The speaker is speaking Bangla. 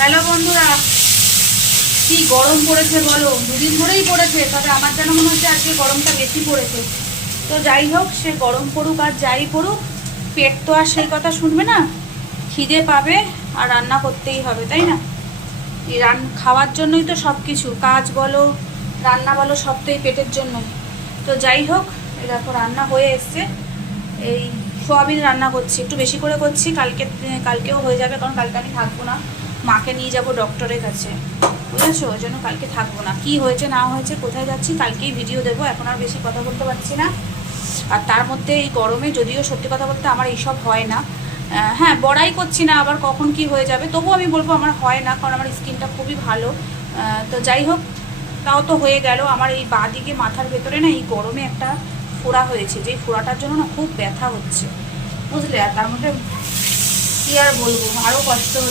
হ্যালো বন্ধুরা, কি গরম পড়েছে বলো। দুদিন ধরেই পড়েছে, তবে আমার যেন মনে হচ্ছে আজকে গরমটা বেশি পড়েছে। তো যাই হোক, সে গরম পড়ুক আর যাই পড়ুক, পেট তো আর সেই কথা শুনবে না। খিদে পাবে আর রান্না করতেই হবে, তাই না? এই খাওয়ার জন্যই তো সব কিছু, কাজ বলো রান্না বলো, সব তো এই পেটের জন্যই। তো যাই হোক, এই দেখো রান্না হয়ে এসছে। এই সোয়াবিন রান্না করছি, একটু বেশি করে করছি, কালকেও হয়ে যাবে, কারণ কালকে আমি থাকবো না। মাকে নিয়ে যাব ডক্টরের কাছে, বুঝেছো? ওই জন্য কালকে থাকবো না। কি হয়েছে না হয়েছে, কোথায় যাচ্ছি, কালকেই ভিডিও দেবো। এখন আর বেশি কথা বলতে পারছি না। আর তার মধ্যে এই গরমে, যদিও সত্যি কথা বলতে আমার এইসব হয় না, হ্যাঁ বড়াই করছি না, আবার কখন কি হয়ে যাবে, তবুও আমি বলবো আমার হয় না, কারণ আমার স্কিনটা খুবই ভালো। তো যাই হোক, তাও তো হয়ে গেল। আমার এই বাঁ দিকে মাথার ভেতরে না এই গরমে একটা ফোড়া হয়েছে, যেই ফোড়াটার জন্য না খুব ব্যথা হচ্ছে, বুঝলে? আর তার মধ্যে কী আর বলবো, আরও কষ্ট হচ্ছে।